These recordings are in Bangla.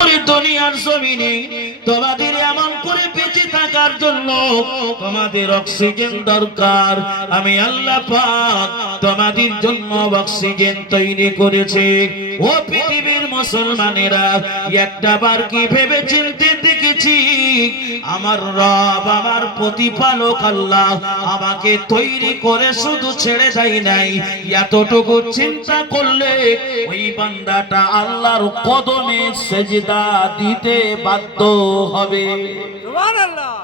দুনিয়ার জমিনে তোমাদের এমন করে বেঁচে থাকার জন্য তোমাদের অক্সিজেন দরকার। আমি আল্লাহ পাক তোমাদের জন্য অক্সিজেন তৈরি করেছে। ও পৃথিবীর মুসলমানেরা, একটা বার কি ভেবে চিন্তে দেখেছি আমার রব, আমার প্রতিপালক আল্লাহ আমাকে তৈরি করে শুধু ছেড়ে দেয় নাই? এতটুকু চিন্তা করলে ওই বান্দাটা আল্লাহর কদমে সেজদা দিতে বাধ্য হবে। সুবহানাল্লাহ।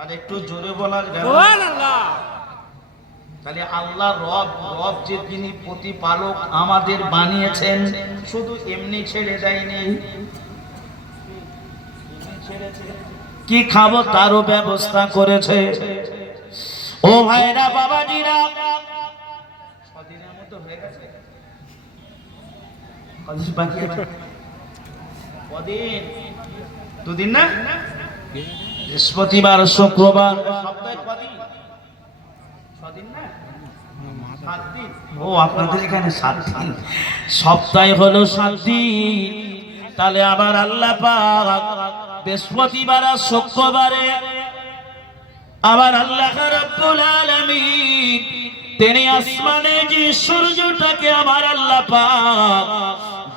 আর একটু জোরে বলা যাবে সুবহানাল্লাহ। তাহলে আল্লাহ রব যে যিনি প্রতিপালক আমাদের বানিয়েছেন, শুধু এমনি ছেড়ে দেয়নি, কি খাবো তারও ব্যবস্থা করেছে। ও ভাইরা, বাবাজিরা, মতো হয়ে গেছে, দুদিন না, বৃহস্পতিবার, শুক্রবার, সপ্তাহে কদিন? 6 দিন না, 7 দিন। ও আপনাদের এখানে 7 দিন, সপ্তাহে হলো 7 দিন। তাহলে আবার আল্লাহ পাক বৃহস্পতিবার আর শুক্রবারে আবার আল্লাহ রাব্বুল আলামিন তিনি আসমানে যে সূর্যটাকে আবার আল্লাহ পাক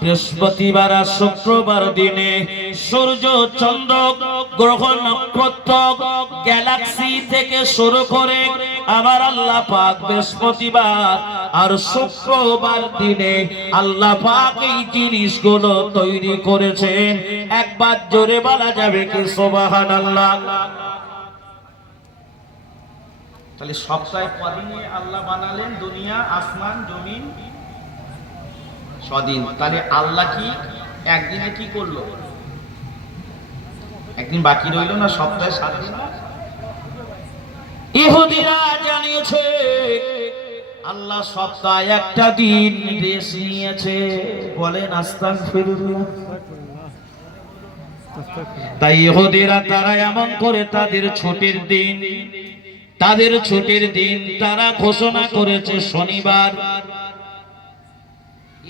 বৃহস্পতিবার আর শুক্রবার দিনে সূর্য, চন্দ্র, গ্রহ, নক্ষত্র, গ্যালাক্সি থেকে শুরু করে আবার আল্লাহ পাক বৃহস্পতিবার আর শুক্রবার দিনে আল্লাহ পাক এই জিনিসগুলো তৈরি করেছেন। একবার জোরে বলা যাবে কি সুবহানাল্লাহ? তাহলে সপ্তাহে কদিনে আল্লাহ বানালেন দুনিয়া, আসমান, জমিন? 6 দিন। তাহলে আল্লাহ কি একদিনে কি করলো? একদিন বাকি রইল না, সপ্তাহে 7 দিন। ইহুদিরা জানিয়েছে আল্লাহ সপ্তাহে একটা দিন রেস্ট নিয়েছে। বলেন আস্তাগফিরুল্লাহ। তাই ইহুদিরা তারা এমন করে তাদের ছুটির দিন তারা ঘোষণা করেছে শনিবার।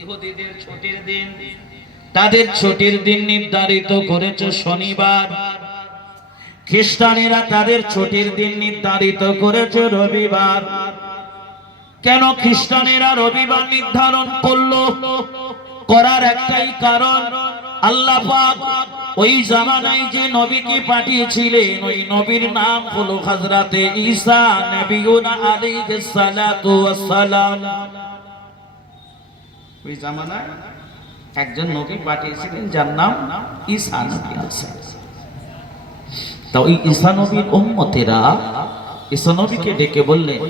ইহুদিদের ছুটির দিন, তাদের ছুটির দিন নির্ধারিত করেছে শনিবার। খ্রিস্টানেরা তাদের ছুটির দিন নির্ধারিত করেছে রবিবার। কেন খ্রিস্টানেরা রবিবার নির্ধারণ করলো? করার একটাই কারণ, আল্লাহ পাক ওই জামানায় যে নবীকে পাঠিয়েছিলেন ওই নবীর নাম হলো হযরতে ঈসা নবিয়ুনা আলাইহিস সালাতু ওয়াস সালাম। ওই জামানায় একজন নবী পাঠিয়েছিলেন যার নাম ঈসা নবী। তো ওই ঈসা নবীর উম্মতেরা ঈসা নবীকে ডেকে বললেন,